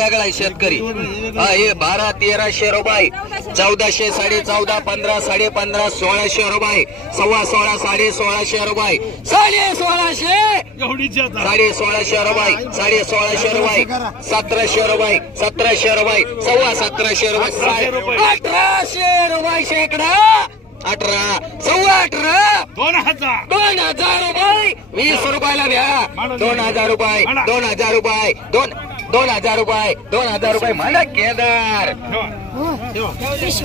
शेतकरी हे 1200-1300 रुपये, 1400, 14.5, 15, 15.5, 1600 रुपये, 16.5, 16.5 रुपये, 16.5, 16.5 रुपये, 16.5 रुपये, 1700 रुपये, 1700 रुपये, 17.5 रुपये, 1800 रुपये शेकडा, 18, 18, 2000 रुपये, 20 रुपयाला घ्या, 2000 रुपये, 2000 रुपये, 2000 रुपये, 2000 रुपये मला केदार.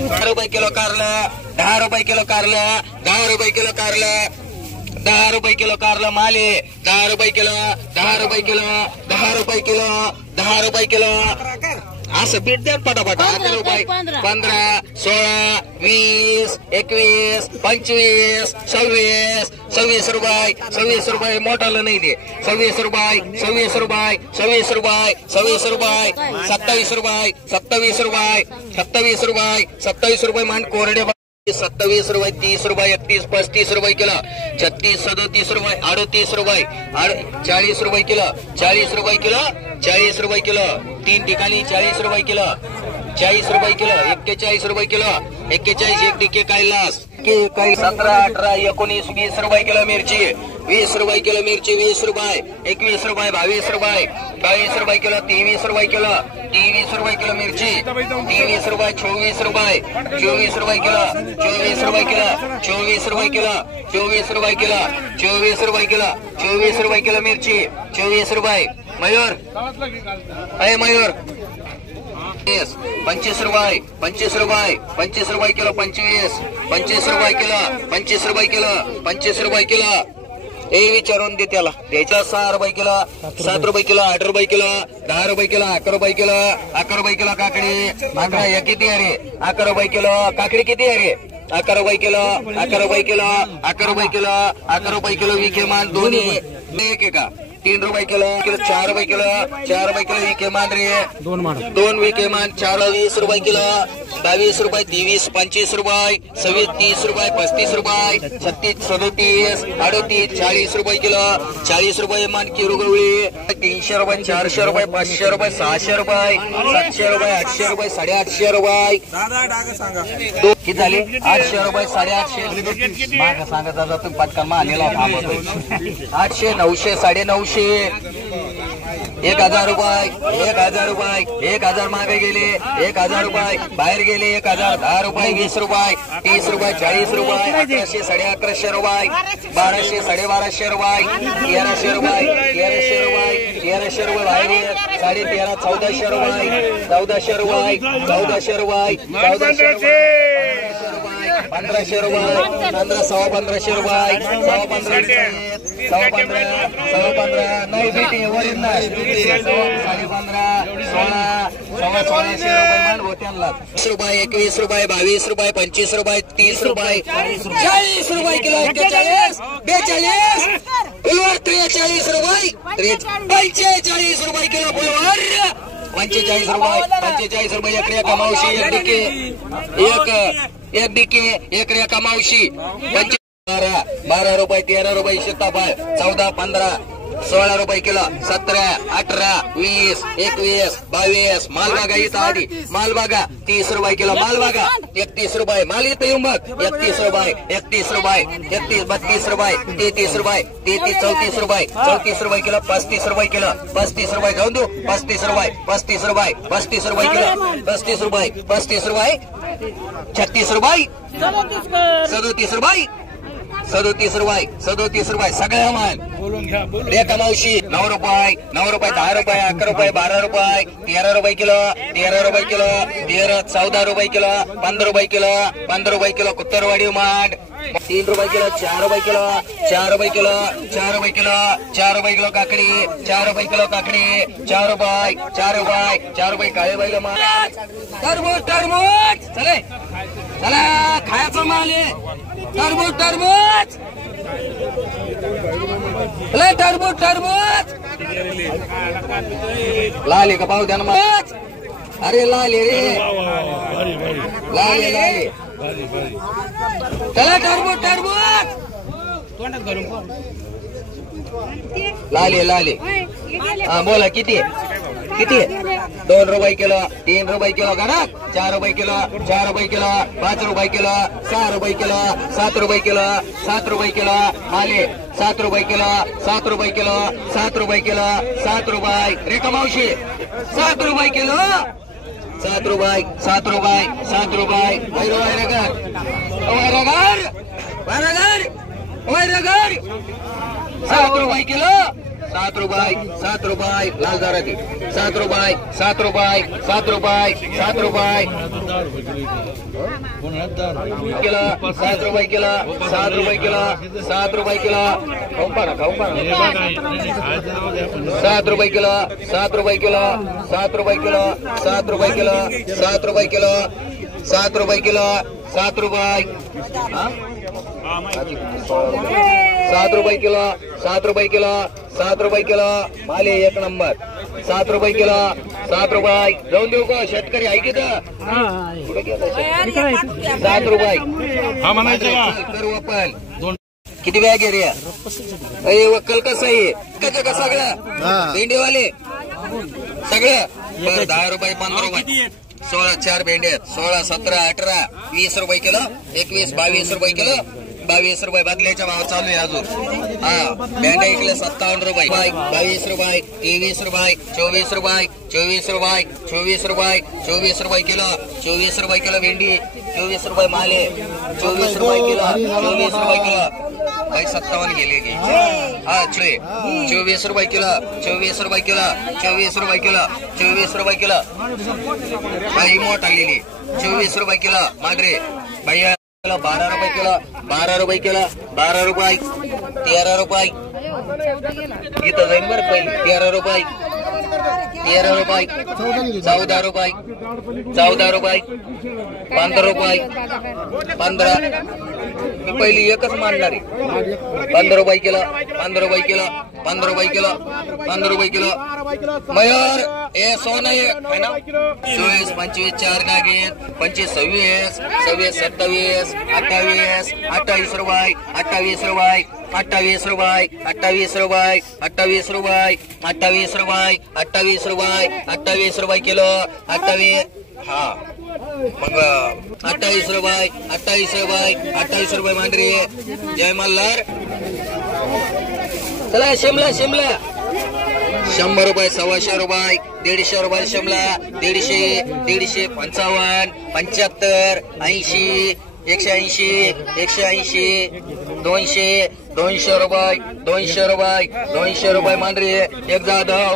10 रुपये किलो कारलं, 10 रुपये किलो कारलं, 10 रुपये किलो कारलं, 10 रुपये किलो कारलं माले, 10 रुपये किलो, 10 रुपये किलो, 10 रुपये किलो, 10 रुपये किलो, असं बीट द्या पटापट. 11 रुपये, 15, 16, 20, 21, 25, 26, 26 रुपये, 26 रुपये मोठाला नाही दे, 26 रुपये, 26 रुपये, 26 रुपये, 26 रुपये, 27 रुपये, 27 रुपये, 27 रुपये, 27 रुपये मान कोरडे, 27 रुपये, 30 रुपये, 31, 35 रुपये किलो, 36, 37 रुपये, 38 रुपये, 40 रुपये किलो, 40 रुपये किलो, 40 रुपये किलो, 3 ठिकाणी 40 रुपये किलो, 40 रुपये किलो, 41 रुपये किलो, 41 एक टिके कैलास, काही 17, 18, 19, 20 रुपये किलो मिरची, 20 रुपये किलो मिरची, 20 रुपये, 21 रुपये, 22 रुपये, 22 रुपये किलो, 23 रुपये किलो, 23 रुपये किलो मिरची, 23 रुपये, 24 रुपये, 24 रुपये किलो, 24 रुपये किलो, 24 रुपये किलो, 24 रुपये किलो, 24 रुपये किलो, 24 रुपये किलो मिरची, 24 रुपये. मयूर, अरे मयूर, 25 रुपये, 25 रुपये, 25 रुपये किलो, 25, 25 रुपये किलो, 25 रुपये किलो, 25 रुपये किलो. हे विचारून दे त्याला द्यायचा. 6 रुपये किलो, 7 रुपये किलो, 8 रुपये किलो, 10 रुपये किलो, 11 रुपये किलो, 11 रुपये किलो काकडी, 11 या किती आहे रे, 11 रुपये किलो काकडी किती आहे रे, 11 रुपये किलो, 11 रुपये किलो, 11 रुपये किलो, 11 रुपये किलो विकेमान दोन्ही एक आहे का, 3 रुपये किलो, 4 रुपये किलो, 4 रुपये किलो विकेमान रे, 2 विकेमान, 4, 20 रुपये किलो, 22 रुपये, 23, 25 रुपये, 26, 30 रुपये, 35 रुपये, 36, 37, 38, 40 रुपये किलो, 40 रुपये मान किरुगवळी, 300 रुपये, 400 रुपये, 500 रुपये, 600 रुपये, 700 रुपये, 800 रुपये, 850 रुपये, किती झाले, 800 रुपये, 850 मागा सांगा दादा तुम्ही पटकन आलेला 800, 900, 950, 1000 रुपये, 1000 रुपये, 1000 मागे गेले, 1000 रुपये बाहेर गेले, 1000, 10 रुपये, 20 रुपये, 30 रुपये, 40 रुपये, 1100, 1150 रुपये, 1200, 1250 रुपये, 1300 रुपये, 1300 रुपये, 1300 रुपये बाहेर, 13.5, 1400 रुपये, 1400 रुपये, 1400 रुपये, 1400 रुपये, 1500 रुपये, 15, 1500 रुपये, 1500, 15 नाही भेटी वरील ना, 15.5, 16, 1600 रुपये मान होत्यांना, 20 रुपये, 21 रुपये, 22 रुपये, 25 रुपये, 30 रुपये, 40 रुपये किलो, 41, 42, फुलवर 43 रुपये, 45 रुपये किलो फुलवर, 45 रुपये, 45 रुपये एक रेखा मावशी, एक डिके, एक डिके, एक रेखा मावशी, 12 रुपये, 13 रुपये सीताफळ, 14, 15, 16 रुपये किलो, 17, 18, 20, 21, 22, माल बघा इथं आधी, माल बघा 30 रुपये किलो, माल बघा 31 रुपये, माल इथं येऊन बघ 31 रुपये, 31 रुपये, 31, 32 रुपये, 33 रुपये, 33, 34 रुपये, 34 रुपये किलो, 35 रुपये किलो, 35 रुपये जाऊन देऊ, 35 रुपये, 35 रुपये, 35 रुपये किलो, 35 रुपये, 35 रुपये, 36 रुपये, 37 रुपये, 37 रुपये, 37 रुपये सगळ्या मान रेखा मावशी, 9 रुपये, 9 रुपये, 10 रुपये, 11 रुपये, 12 रुपये, 13 रुपये किलो, 13 रुपये किलो, 13, 14 रुपये किलो, 15 रुपये किलो, 15 रुपये किलो कुत्तरवाडी मांड, 3 रुपये किलो, 4 रुपये किलो, 4 रुपये किलो, 4 रुपये किलो, 4 रुपये किलो काकडी, 4 रुपये किलो काकडी, 4 रुपये, 4 रुपये, 4 रुपये काळे बैल मांड, टरबूज, टरबूज चले चला खायचं माल आहे, टरबूज, टरबूज टरबूज, टरबूज लाले का पाहू द्या ना, अरे लाले रे, लाले लाले, चला टरबूज, टरबूज लाले लाले, हा बोला किती, किती 2 रुपये किलो 3 रुपये किलो गणक 4 रुपये किलो 4 रुपये किलो 5 रुपये किलो 6 रुपये किलो 7 रुपये किलो 7 रुपये किलो माले 7 रुपये किलो 7 रुपये किलो 7 रुपये किलो 7 रुपये रेखा मावशी 7 रुपये किलो 7 रुपये 7 रुपये 7 रुपये वैरगर 7 रुपये किलो 7 रुपये 7 रुपये लाल दाराती 7 रुपये 7 रुपये 7 रुपये 7 रुपये किलो 7 रुपये किलो 7 रुपये किलो 7 रुपये किलो खाऊ पाना 7 रुपये किलो 7 रुपये किलो 7 रुपये किलो 7 रुपये किलो 7 रुपये किलो 7 रुपये किलो 7 रुपये 7 रुपये किलो 7 रुपये किलो 7 रुपये किलो माले 1 नंबर 7 रुपये किलो 7 रुपये जाऊन देऊ का शेतकरी आहे की 7 रुपये करू आपण किती बॅग आहे रे वक्कल कसं आहे का सगळं भेंडीवाले सगळं 10 रुपये 15 रुपये 16 4 भेंडे 16 17 18 20 रुपये किलो 21 22 रुपये किलो 22 रुपये बदल्याच्या भाव चालू आहे अजून हा भेंडे इकडे 57 रुपये 22 रुपये 23 रुपये 24 रुपये 24 रुपये 24 रुपये 24 रुपये किलो 24 रुपये किलो भेंडी 24 रुपये माले 24 रुपये किलो 24 रुपये किलो भाई 57 गेले की हा 24 रुपये किलो 24 रुपये किलो 24 रुपये किलो 24 रुपये किलो भाई मोठा गेली 24 रुपये किलो मांडरे भैया 12 रुपये किलो 12 रुपये किलो 12 रुपये 13 रुपये इथं जाईल बरं पहिले 13 रुपये 13 रुपये 14 रुपये 14 रुपये 15 रुपये 15 मी पहिली एकच मांडणार आहे 15 रुपये किलो 15 रुपये किलो 15 रुपये किलो 15 रुपये किलो मयूर ए सोना आहे ना 24 25 4 नागेत 25 26 27 27 28 28 रुपये 28 रुपये 28 रुपये 28 रुपये 28 रुपये 28 रुपये 28 रुपये 28 रुपये किलो 28 हा मग 28 रुपये 28 रुपये 28 रुपये मांडरी जय मल्हार चला शिमला 100 रुपये 125 रुपये 150 रुपये शिमला 150 150 55 75 80 180 180 200 200 रुपये 200 रुपये 200 रुपये मांडरी एक जाधव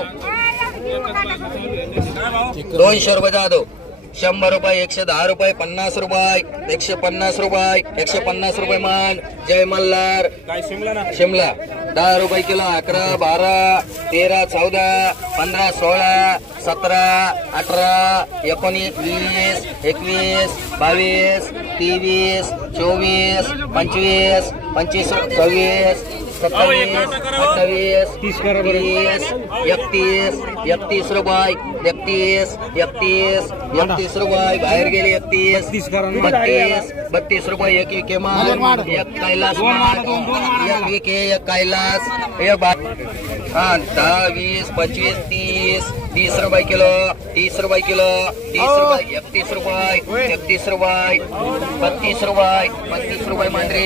200 रुपये जाधव 100 रुपये 110 रुपये 50 रुपये 150 रुपये 150 रुपये मान जय मल्हार शिमला 10 रुपये किलो 11 12 13 14 15 16 17 18 19 20 21 22 23 24 25 25 26 27 28 30 31 रुपये 31 रुपये बाहेर गेले 32 रुपये एक माल एक कैलास एक कैलास एक 10 20 25 30 रुपये किलो 30 रुपये किलो 30 रुपये 31 रुपये 32 रुपये मांडरे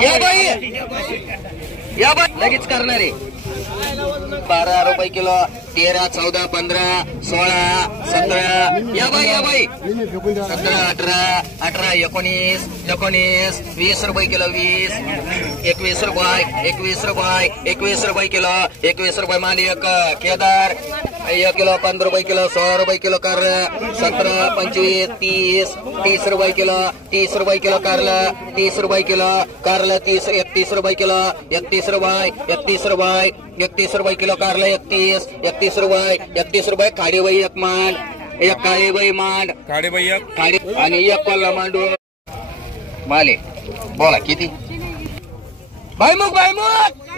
या बाई लगेच करणारे 12 रुपये किलो 13 14 15 16 17 या बाई 17 18 18 19 20 रुपये किलो 20 21 रुपये 21 रुपये किलो 21 रुपये मान एक केदार 1 किलो 15 रुपये किलो 16 रुपये किलो कर 17 25 30 रुपये किलो 30 रुपये किलो कारला 30 रुपये किलो कारला 31 रुपये किलो 31 रुपये किलो कारला 31 रुपये खाडी बाई एक मांड एक काळी बाई मांड खाडी बाई एक खाडी आणि एक कोल्हा मांडू माले बोला किती भाईमुख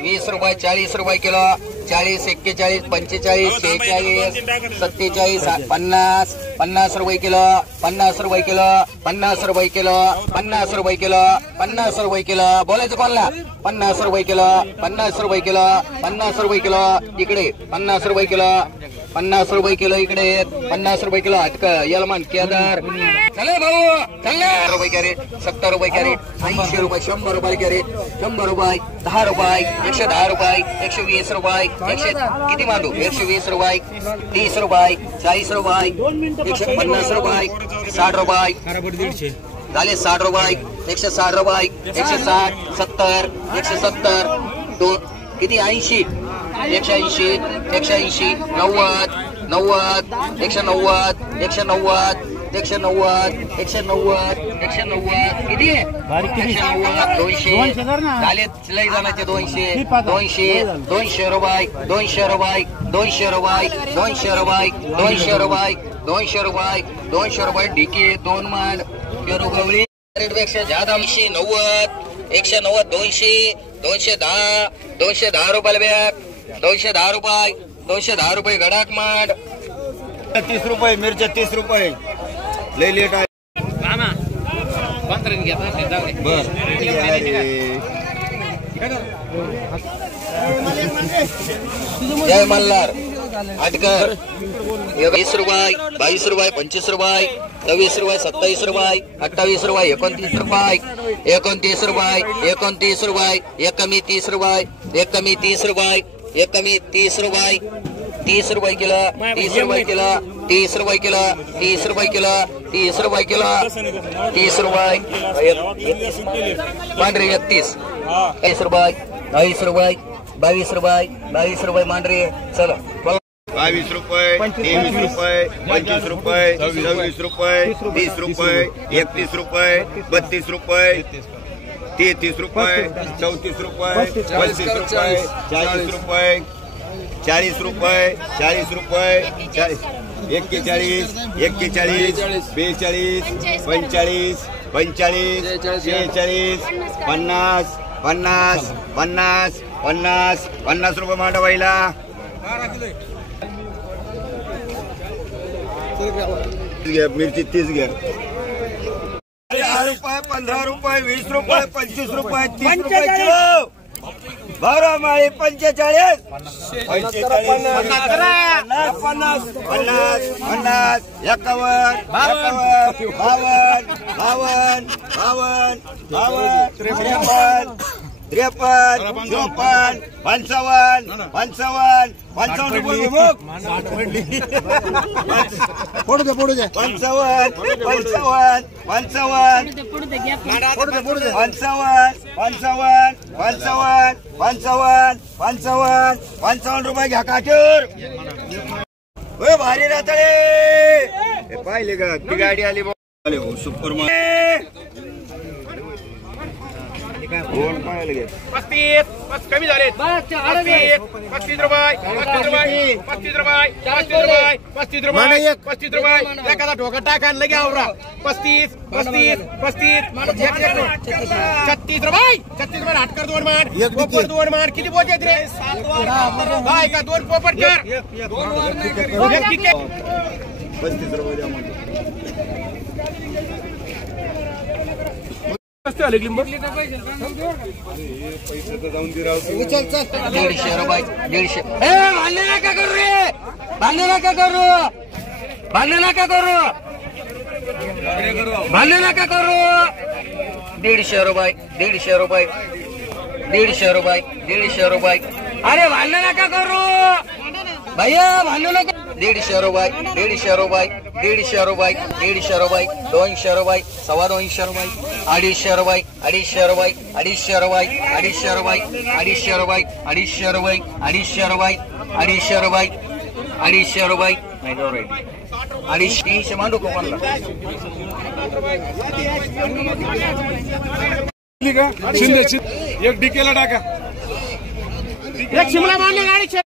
20 रुपये 40 रुपये किलो 40 41 45 46 47 50 50 रुपये किलो 50 रुपये किलो 50 रुपये किलो 50 रुपये किलो 50 रुपये किलो बोलायचं कोणला 50 रुपये किलो 50 रुपये किलो 50 रुपये किलो इकडे 50 रुपये किलो 50 रुपये किलो इकडे 50 रुपये किलो अटक यलमान केदार चले भाऊ चले रुपये कॅरेट 70 रुपये कॅरेट 80 रुपये 100 रुपये कॅरेट 100 रुपये 10 रुपये 110 रुपये 120 रुपये 100 किती मांडू 120 रुपये 30 रुपये 40 रुपये 150 रुपये 60 रुपये झाले 60 रुपये 160 रुपये 160 70 170 दोन किती 80 180 180 90 90 190 190 190 190 किती 190 200 झाले लई जणांचे 200 200 200 रुपये 200 रुपये 200 रुपये 200 रुपये 200 रुपये 200 रुपये 200 रुपये डीके 2 मान गवळी रेटपेक्षा ज्यादा 90 190 200 210 210 रुपये बॅग 210 रुपये 210 रुपये गडाक मांड 30 रुपये मिरच्या 30 रुपये लय लेट आहे जय मल्हार अटकर 20 रुपये 22 रुपये 25 रुपये 26 रुपये 27 रुपये 28 रुपये 29 रुपये 29 रुपये 29 रुपये एक कमी 30 रुपये एक कमी 30 रुपये एक कमी 30 रुपये 30 रुपये किलो 30 रुपये किलो 30 रुपये किलो 30 रुपये किलो 30 रुपये किलो 30 रुपये मांडरे 31 22 रुपये 22 रुपये 22 रुपये 22 रुपये मांडरे चला 22 रुपये 23 रुपये 25 रुपये 26 रुपये 30 रुपये 31 रुपये 32 रुपये 33 रुपये 34 रुपये 35 रुपये 40 रुपये 40 रुपये 40 रुपये 41 41 42 45 45 46 50 50 50 50 50 रुपये मांडा बाईला मिरची 30 घ्या 10 रुपये 15 रुपये 20 रुपये 25 रुपये 30 रुपये किलो 12 माळी 45 50 50 50 51 52 53 55 रुपये फोडू दे 55 रुपये घ्या काचूर भारी रातळे पाहिले का ती गाडी आली सुपर कोण पाहिलं गे 35 कमी झाले 35 रुपये 35 रुपये 35 रुपये 35 रुपये एखादा ढोका टाका लगे आवरा 35 35 35 36 रुपये हटकर 2 मान पोपट 2 मान किती बोलते रे काय का 2 पोपट कर 35 रुपये द्या म्हणतो 150 रुपये 150 भांडे नका करू रे भांडे नका करू भांडे नका करू भांडे नका करू 150 रुपये 150 रुपये 150 रुपये 150 रुपये अरे भांडे नका करू भैया भांडू नका 150 रुपये 150 रुपये 150 रुपये 150 रुपये 200 रुपये 250 रुपये 250 रुपये 250 रुपये 250 रुपये 250 रुपये 250 रुपये 250 रुपये 250 रुपये 250 रुपये 250 रुपये नाही बरोबर 300 मांडू कोणाला शिंदे एक डीकेला टाका एक शिमला मारली गाडी